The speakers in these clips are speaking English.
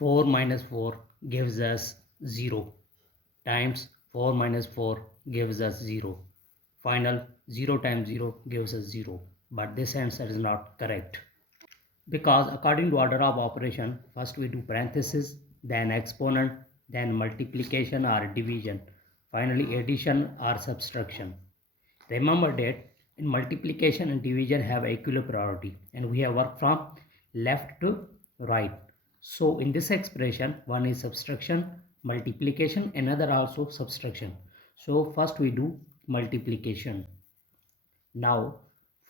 4 minus 4 gives us 0 times 4 minus 4 gives us 0. Final 0 times 0 gives us 0. But this answer is not correct. Because according to order of operation, first we do parenthesis, then exponent, then multiplication or division, finally addition or subtraction. Remember that in multiplication and division have equal priority and we have worked from left to right. So in this expression, one is subtraction, multiplication, another also subtraction. So first we do multiplication. Now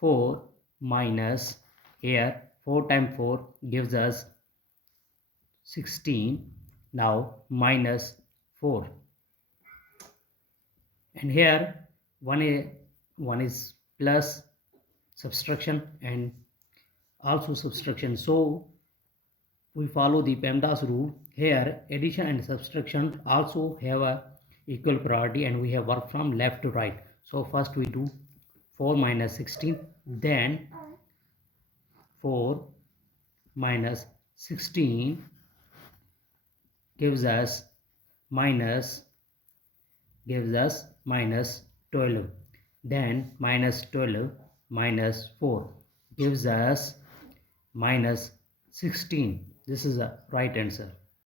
4 minus, here 4 times 4 gives us 16. Now minus 4, and here one is plus subtraction and also subtraction. So we follow the PEMDAS rule. Here addition and subtraction also have a equal priority and we have worked from left to right. So first we do 4 minus 16, then 4 minus 16 gives us minus 12, then minus 12 minus 4 gives us minus 16. This is the right answer.